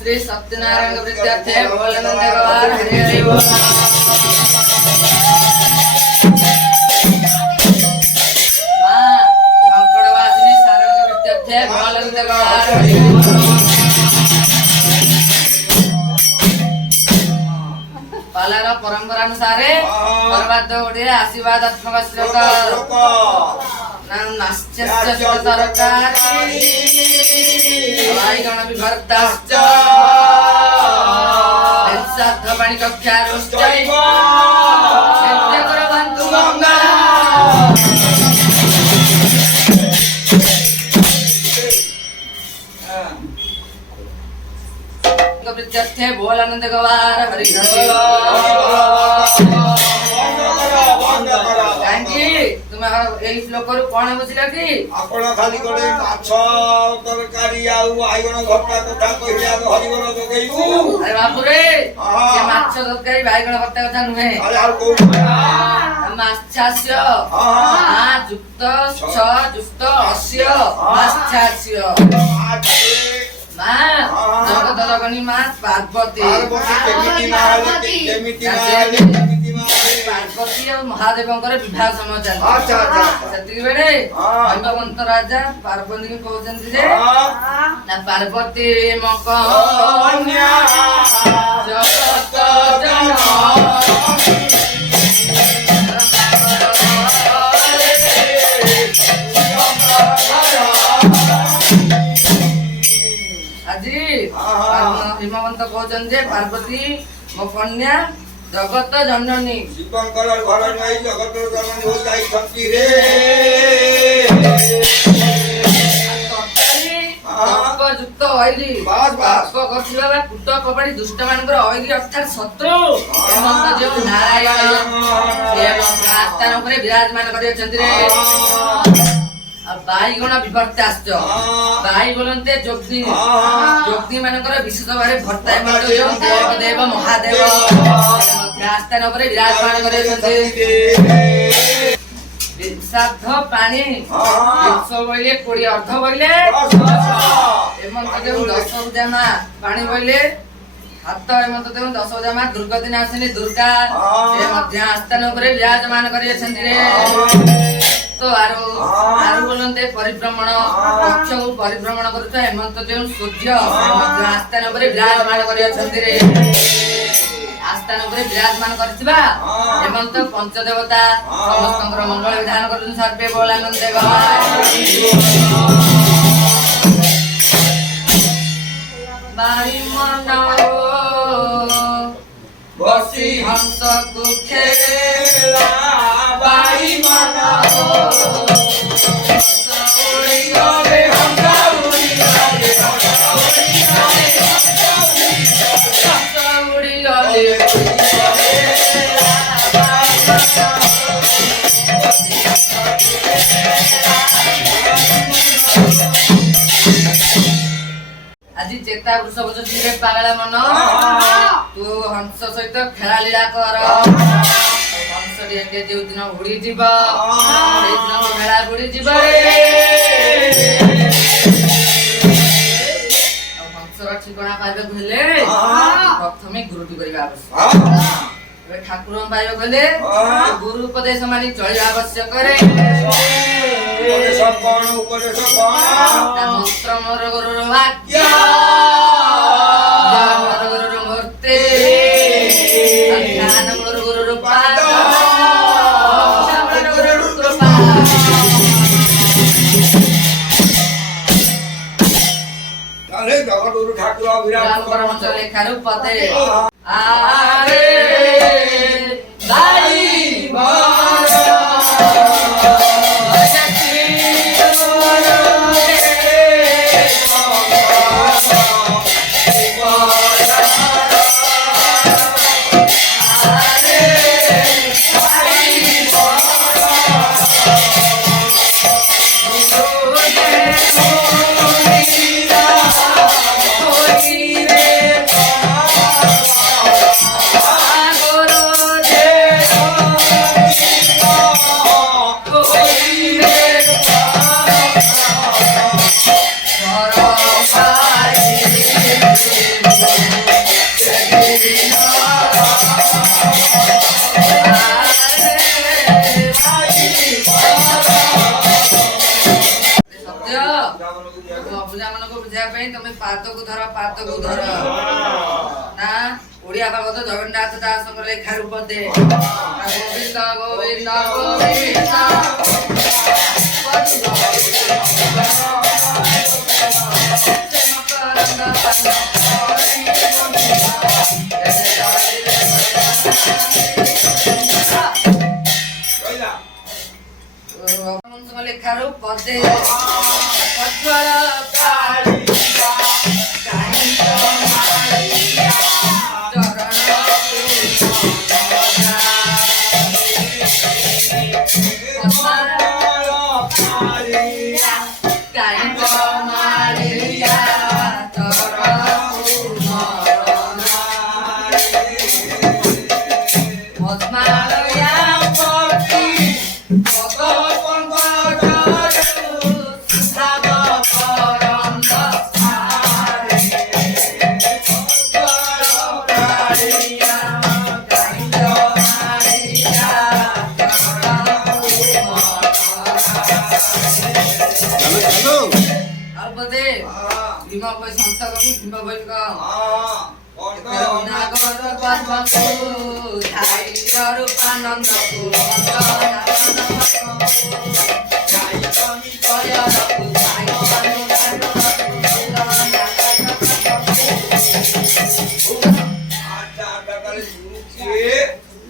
श्री सत्यनारायण विद्यार्थे भोलानंद गवार हरि हरि बोल। कंकड़वासिनी सारंग विद्यार्थे भोलानंद गवार हरि हरि बोल। पालार परंपरा अनुसार पर्वत ओडे आशीर्वादात्मक श्लोक वायुगण विभक्ताश्च पाणी कक्षारोश्चैव नित्यकुर्वन्तु मङ्गलम्। विद्यार्थे भोलानंद गवार हरि हरि एई श्लोक रु कोन बुझिला कि आपण खाली कोडे माछ तरकारी आउ आइगण भर्ता कथा कहिया हरिवन जोगेइबू। अरे बापू रे ये माछ तरकारी बाइगण भर्ता कथा नुहे। अरे आउ को माछास्य आ जुक्त छ जुक्त अस्य माछास्य मां जगत जगनी मां पार्वती केमिति पार्वती और महादेवंकर विवाह समय चल। अच्छा अच्छा सेतिक बेले भगवंत राजा पार्वती को कहउछन जे ना पार्वती मकन्या जगत जननी हिमवंत कहउछन जे पार्वती मो कन्या जगत जननी शिवंकर घर नै जगत जननी हो जाई शक्ति रे। युक्त ओइली बास बास को करथिबा कुट कपड़ी दुष्ट मानकर ओइली अर्थात शत्रु हेमंत जे नारायण से रास्तान ऊपर विराजमान करि अछंती रे। बाईगण विभक्ताश्च बाई बोलते जोग्नि जोग्नि मानकर विशेष भाव भर्ता देव महादेव रास्तान ऊपर विराजमान करि श्राद्ध पानी 100 बोइले 20 अर्ध बोइले हेमंत देव 10 जमा पानी बोइले हाथ हेमंत देव 10 जमा दुर्गति नाशिनी दुर्गा से मध्य आस्थान ऊपर विराजमान करि अछंती रे। तो आरो बोलते परिभ्रमण पक्ष को परिभ्रमण करूछ हेमंत देव सूर्य मध्य आस्थान ऊपर विराजमान करि अछंती रे। आस्थान ऊपर विराजमान करथिबा हेमंत पंचदेवता समस्तंकर मंगल विधान करूछ सर्वे भोलानंद गवार बाई मना बसी हंस को खेला बाई मना उड़ी गले हंसा उड़ी गले उड़ी गले आज चेता वृषभ रे पागला मन तू हंस सहित खेला लीला कर हंस रे जो दिन उड़ी जीव से दिन मेला बुड़ी जीव हंसर ठिकଣା पाइबा हेले प्रथमे गुरुटी करबा आवश्यक ठाकुर पाइबा गले गुरु उपदेश मानि चलिबा आवश्यक रे। उपदेश कोन मंत्र मोर गुरुर वाक्य मोर गुरुर मूर्ति ज्ञान मोर गुरुर पाद मोर गुरुर कृपा ताले जगत गुरु ठाकुर ରାମ ପରମହଂସ ଲେଖାରୁ ପଦେ ଆରେ ଭାଇ ମୋର ତମେ ପାଦକୁ ଧର ନା ଓଡିଆ ଭାଗବତ ଜଗନ୍ନାଥ ଦାସଙ୍କ ଲେଖାରୁ ପଦେ ଗୋବିନ୍ଦ ଗୋବିନ୍ଦ ଗୋବିନ୍ଦ ଲେଖାରୁ ପଦେ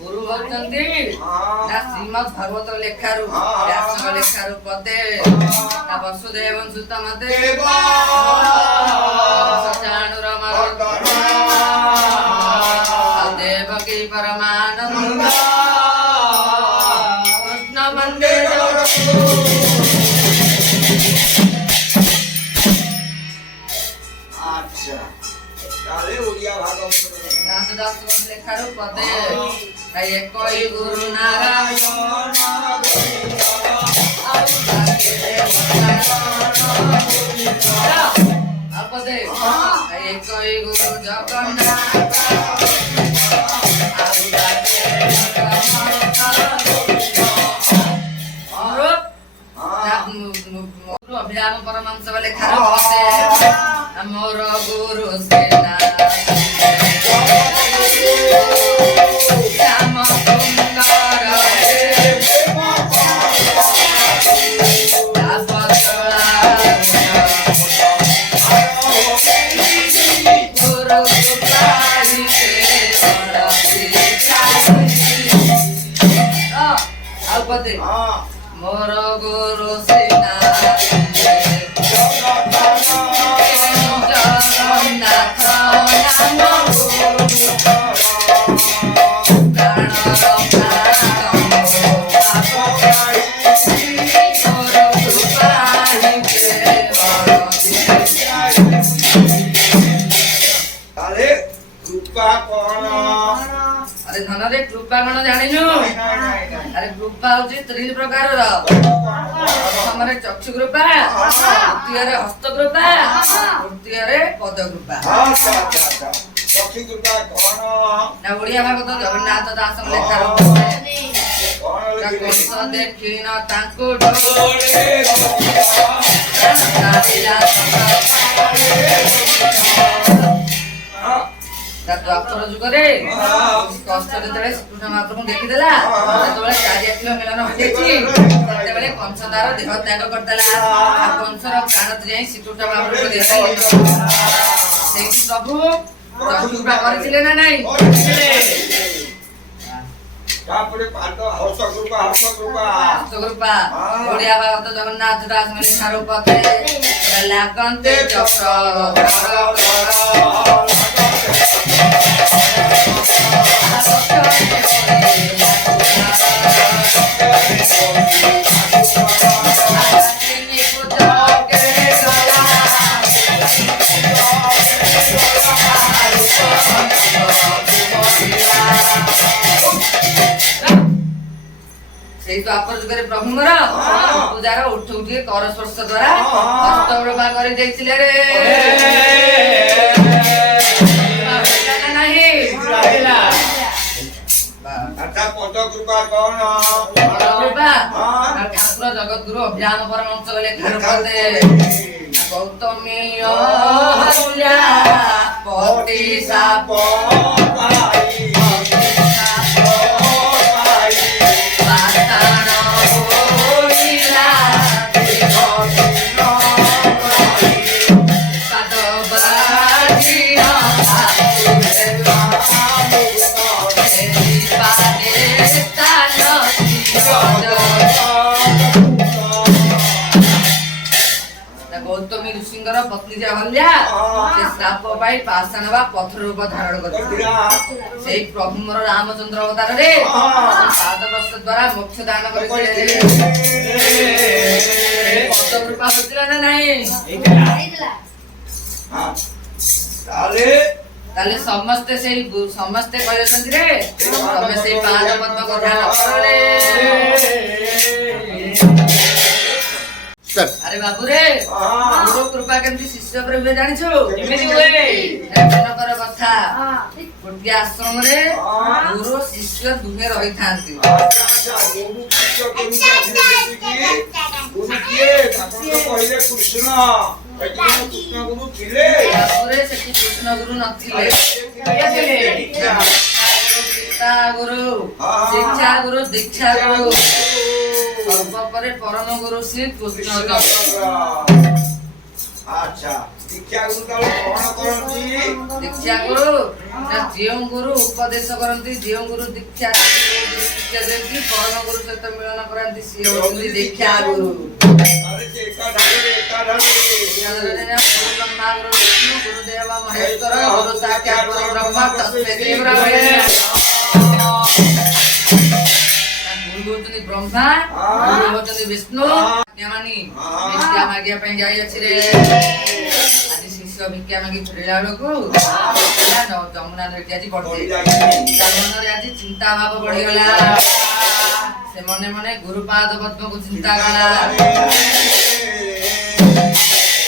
गुरु होचंती ना श्रीमद् भागवत लेखारू व्यास लेखारू पदे ना वसुदेव सुत मते सचानुरमा देवकी परमानंद कृष्ण मंदिर अच्छा ताले ओडिया भागवत दास लेखारू पदे एक गुरु नारायण पदे एक गुरु जगन्नाथ अभिराम परमहंस लेखारू पदे मोर गुरु सेना मोर गुरु सेना जगन्नाथ अरे धन रे कृपा कौन जानिनु अरे कृपा होची तीन प्रकार रो प्रथम रे चक्षु कृपा द्वितीय रे हस्त कृपा तृतीय रे पद कृपा अच्छा चक्षु कृपा कौन ना ओडिया भागवत जगन्नाथ दास लेखा रो कंस देखिन तांको डोरे द्वापर जुगरे कष्ट जेतबे श्रीकृष्ण महाप्रभु देखिदेला सेतबे 4 किलो मिलन हो जायछि सेतबे कंस तार देह त्याग करदेला कंसर प्राण जाई श्रीकृष्ण महाप्रभु देखि ସେଇଠି ପ୍ରଭୁ କୃପା କରିଥିଲେ ନା ନାଇଁ? ତାପରେ ପାଦ ହସ କୃପା କୃପା ଓଡ଼ିଆ ଭାଗବତ ଜଗନ୍ନାଥ ଦାସଙ୍କ ଲେଖାର ପଥେ ଲାଗନ୍ତେ ଚକ୍ର ସେଇ ଦ୍ୱାପର ଯୁଗରେ ପ୍ରଭୁଙ୍କର ପୂଜାର ଉଠୁ ଉଠିକେ କର ସ୍ପର୍ଶ ଦ୍ୱାରା ହସ୍ତପ୍ରଭା କରି ଦେଇଥିଲେ ରେ ନାହିଁ। ପଦ କୃପା କଣ? କୃପା ଠାକୁର ଜଗତଗୁରୁ ଅଭିରାମ ପରମହଂସ ଲେଖାର ପଦେ ଗୌତମୀ ପତି ସାପ ଗୌତମୀ ଋଷିଙ୍କର ପତ୍ନୀ ଯେ ଅହଲ୍ୟା ସେ ଶ୍ରାପ ପାଇ ପାଷାଣ ବା ପଥର ରୂପ ଧାରଣ କରିଥିଲେ। ସେଇ ପ୍ରଭୁ ମୋର ରାମଚନ୍ଦ୍ର ଅବତାରରେ ପାଦ ପ୍ରସ୍ତ ଦ୍ୱାରା ମୋକ୍ଷ ଦାନ କରିଥିଲେ। ପଦ କୃପା ହୋଇଥିଲା ନା ନାହିଁ? ତାହେଲେ ସମସ୍ତେ କହିଅଛନ୍ତି ରେ ତମେ ସେଇ ପାଦ ପଦ୍ମ କଥା ନ କରେ। ଆରେ ବାବୁ ରେ ଗୁରୁ କୃପା କେମିତି ଶିଷ୍ୟ ଉପରେ ହୁଏ ଜାଣିଛୁ? କେମିତି ହୁଏ? ମନକର କଥା ଗୋଟିଏ ଆଶ୍ରମରେ ଗୁରୁ ଶିଷ୍ୟ ଦୁହେଁ ରହିଥାନ୍ତି। ବାବୁରେ ସେଠି କୃଷ୍ଣ ଗୁରୁ ନଥିଲେ। ଗୀତା ଗୁରୁ, ଶିକ୍ଷା ଗୁରୁ, ଦୀକ୍ଷା ଗୁରୁ, ସର୍ବପରେ ପରମ ଗୁରୁ ଶ୍ରୀ କୃଷ୍ଣ। ଆଚ୍ଛା ଦୀକ୍ଷା ଗୁରୁ କଣ କରନ୍ତି? ଦୀକ୍ଷା ଗୁରୁ ଯେଉଁ ଗୁରୁ ଉପଦେଶ କରନ୍ତି, ଯେଉଁ ଗୁରୁ ଦୀକ୍ଷା ଦିଅନ୍ତି, ପରମ ଗୁରୁ ସହିତ ମିଳନ କରନ୍ତି, ସିଏ ହଉଛନ୍ତି ଦୀକ୍ଷା ଗୁରୁ। ବ୍ରହ୍ମା ଗୁରୁ ବିଷ୍ଣୁ ଗୁରୁଦେବ ମହେଶ୍ୱର ଗୁରୁ ସାକ୍ଷାତ ପରବ୍ରହ୍ମ ତସ୍ମୈ ଶ୍ରୀ ଗୁରବେ ଗୁରୁ ହଉଛନ୍ତି ବ୍ରହ୍ମା, ଗୁରୁ ହଉଛନ୍ତି ବିଷ୍ଣୁ। ଭିକ୍ଷା ମାଗିବା ପାଇଁ ଯାଇଅଛି ରେ। ଆଜି ଶିଷ୍ୟ ଭିକ୍ଷା ମାଗି ଫେରିଲା ବେଳକୁ ଯମୁନା ନଦୀ ଆଜି ବଢିଯାଇଛି। ତା ମନରେ ଆଜି ଚିନ୍ତା ଭାବ ବଢିଗଲା। ସେ ମନେ ମନେ ଗୁରୁପାଦ ପଦ୍ମକୁ ଚିନ୍ତା କଲା।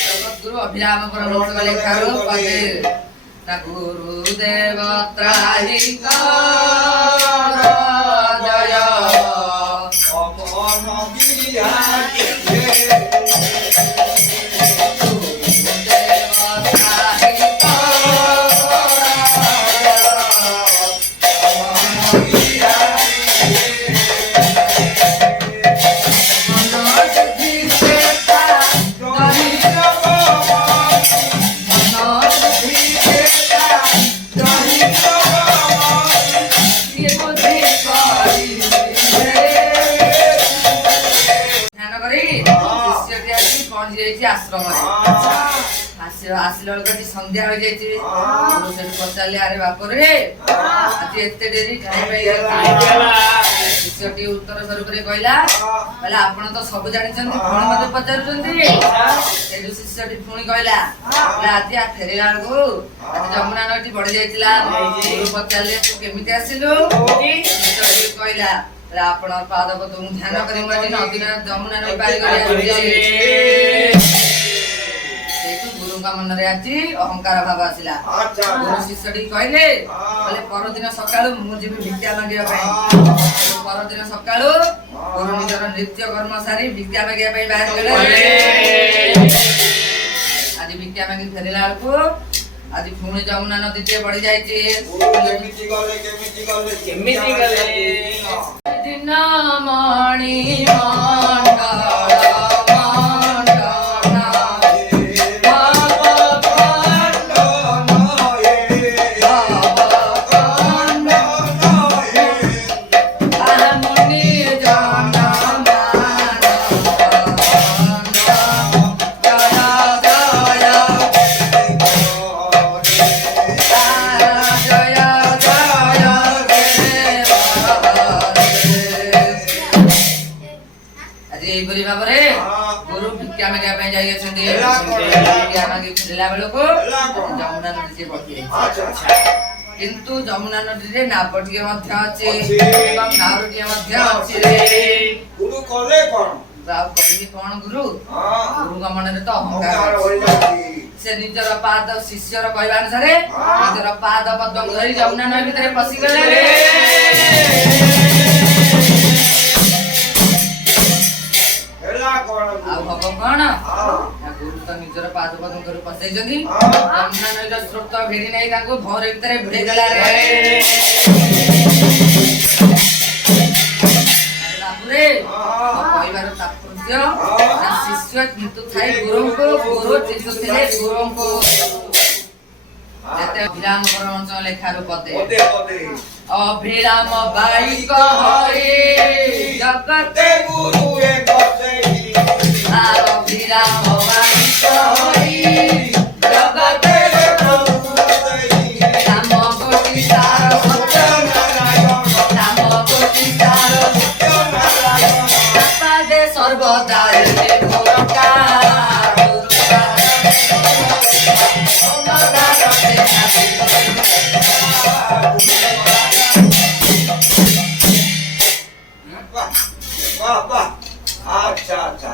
ଜଗତଗୁରୁ ଅଭିରାମ ପରମହଂସ ଲେଖାରୁ ପଦେ ନା ଗୁରୁଦେବ ତ୍ରାହି କର ଜୟ ଆଶ୍ରମରେ ଆସିଲା ବେଳକୁ ଆଜି ସନ୍ଧ୍ୟା ହୋଇଯାଇଛି। ସେଠୁ ପଚାରିଲେ ଆରେ ବାପରେ ଆଜି ଏତେ ଡେରି ଶିଷ୍ୟଟି ଉତ୍ତର ସ୍ୱରୂପରେ କହିଲା ଆପଣ ତ ସବୁ ଜାଣିଛନ୍ତି, ପୁଣି ମତେ ପଚାରୁଛନ୍ତି। ସେଠୁ ଶିଷ୍ୟଟି ପୁଣି କହିଲା ଆଜି ଫେରିଲା ବେଳକୁ ଆଜି ଯମୁନା ନଦୀ ବଢି ଯାଇଥିଲା। ପଚାରିଲେ ତୁ କେମିତି ଆସିଲୁ? ଶିଷ୍ୟଟି କହିଲା ଆପଣ ପାଦ ପଦ୍ମକୁ ଧ୍ୟାନ କରି ମୁଁ ଆଜି ନଦୀ ଯମୁନା ନଦୀ ପାରି କରି ଗୁରୁଙ୍କ ମନରେ ଆଜି ଅହଙ୍କାର ଭାବ ଆସିଲା। ଗୁରୁ ଶିଷ୍ୟଟି କହିଲେ ପରଦିନ ସକାଳୁ ମୁଁ ଯିବି ଭିକ୍ଷା ମାଗିବା ପାଇଁ। ପରଦିନ ସକାଳୁ ଗୁରୁ ନିଜର ନିତ୍ୟ କର୍ମ ସାରି ଭିକ୍ଷା ମାଗିବା ପାଇଁ ବାହାରିଗଲେ। ଆଜି ଭିକ୍ଷା ମାଗି ଫେରିଲା ବେଳକୁ ଆଜି ପୁଣି ଯମୁନା ନଦୀ ଟିକେ ବଢି ଯାଇଛି। ଦିନ ମଣି ମଣ୍ଡଳ ଯାଇଅଛନ୍ତି ହେଲା କଣ? ମାଗି ଫେରିଲା ବେଳକୁ ହେଲା କଣ? ଯମୁନା ନଦୀରେ ପଡି ଆଚ୍ଛା ଆଚ୍ଛା କିନ୍ତୁ ଯମୁନା ନଦୀରେ ନାବଟିଏ ମଧ୍ୟ ଅଛି ଅଛି। ଏବଂ ନାଉଟିଏ ମଧ୍ୟ ଅଛି। ଗୁରୁ କଲେ କଣ? ଆଉ କହିବି କଣ ଗୁରୁ? ହଁ ଗୁରୁଙ୍କ ମନରେ ତ ଅହଙ୍କାର ଅହଙ୍କାର ଅଛି। ହୋଇଯାଉଛି। ସେ ନିଜର ପାଦ ଶିଷ୍ୟର କହିବା ଅନୁସାରେ ହଁ। ନିଜର ପାଦ ପଦ୍ମକୁ ଧରି ଯମୁନା ନଈ ଭିତରେ ପଶିଗଲେ। ହେଲା କଣ? ଆଉ ହବ କଣ? ହଁ ନା ଗୁରୁ ତ ନିଜର ପାଦ ପଦ୍ମ ଘରୁ ପଶେଇଛନ୍ତି। ହଁ। ଯମୁନା ନଈର ସ୍ରୋତ ଭିଡ଼ି ନେଇ ତାଙ୍କୁ ଭଉଁର ଭିତରେ ଭିଡ଼େଇ ଦେଲା ରେ। ତାପରେ ହଁ। କହିବାର ତାତ୍ପର୍ଯ୍ୟ ହଁ। ନା ଶିଷ୍ୟ କିନ୍ତୁ ଥାଇ ଗୁରୁଙ୍କୁ, ଗୁରୁ ଚିନ୍ତୁଥିଲେ ଗୁରୁଙ୍କୁ। ଯେତେ ଅଭିରାମ ପରମହଂସ ଲେଖାରୁ ପଦେ ପଦେ ପଦେ ଅଭିରାମ ବାଇକ ହରି ଜଗତେ ତେ ଗୁରୁ ଏକ ସେଇ ଅଭିରାମ ବାଇକ ହରି ଜଗତେ ପ୍ରଭୁ ସେଇ ରାମ ଗୋଟି ତାର ସତ୍ୟ ରାମ ଗୋଟି ତାର ପାଦେ ସର୍ବଦା ମୋରକା বাহ বাহ আচ্ছা আচ্ছা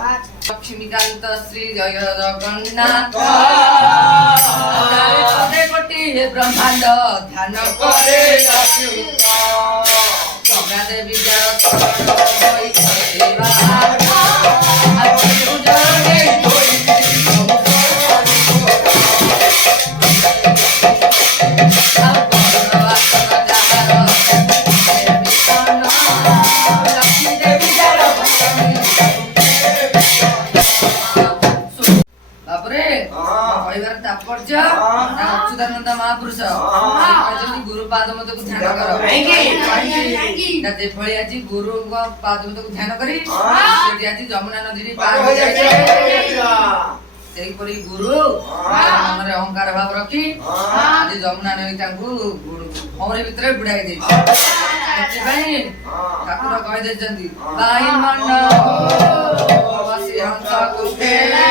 লক্ষ্মীকান্ত শ্রী জয় জগন্নাথ পদে কোটি ব্রহ্মাণ্ড ধ্যান করে গঙ্গা দেবী ତାପରେ କହିବାର ତାତ୍ପର୍ଯ୍ୟ ଅଚ୍ୟୁତାନନ୍ଦ ମହାପୁରୁଷ କହିଛନ୍ତି ଗୁରୁ ପାଦମତକୁ ଧ୍ୟାନ କର। ଏଇଟା ଯେଭଳି ଆଜି ଗୁରୁଙ୍କ ପାଦମତକୁ ଧ୍ୟାନ କରି ସେଠି ଆଜି ଯମୁନା ନଦୀରେ ପାର ହୋଇଯାଇଛି। ସେହିପରି ଗୁରୁ ମନରେ ଅହଙ୍କାର ଭାବ ରଖି ଆଜି ଯମୁନା ନଦୀ ତାଙ୍କୁ ଭଉଁରୀ ଭିତରେ ବୁଡାଇ ଦେଇଛି। ସେଥିପାଇଁ ଠାକୁର କହିଦେଇଛନ୍ତି ବାଇ ମନ ବସି ହଂସ କୁକେରା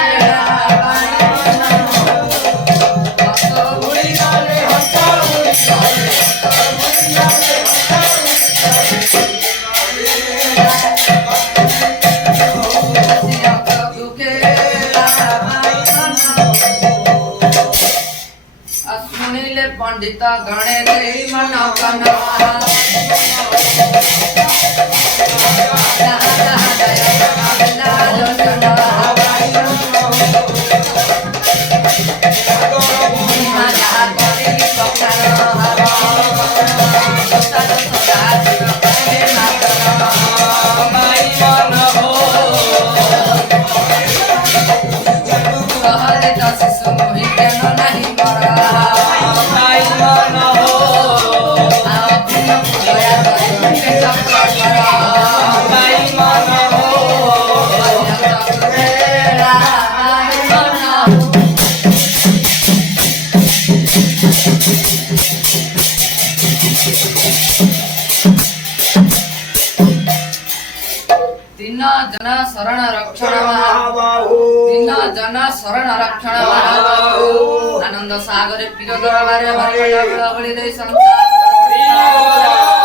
ବାଇ ମନ ହଂସ ଉଡ଼ିଗଲେ ହଂସ ଉଡ଼ିଗଲେ ଶୁଣିଲେ ପଣ୍ଡିତ ଗଣେ ଦେଇ ମନ କନ ଶିଶୁ ମୋହିଜ୍ଞାନ ନାହିଁ ମରା ଦିନ ଜନ ଶରଣ ରକ୍ଷଣ ମହାବାହୁ ଦିନ ଜନ ଶରଣ ରକ୍ଷଣ ମହାବାହୁ ଆନନ୍ଦ ସାଗରେ ପୀର ଦରବାରେ ହରିମଣ୍ଡଳ ଭଳି ଦେଇ ସଂସାର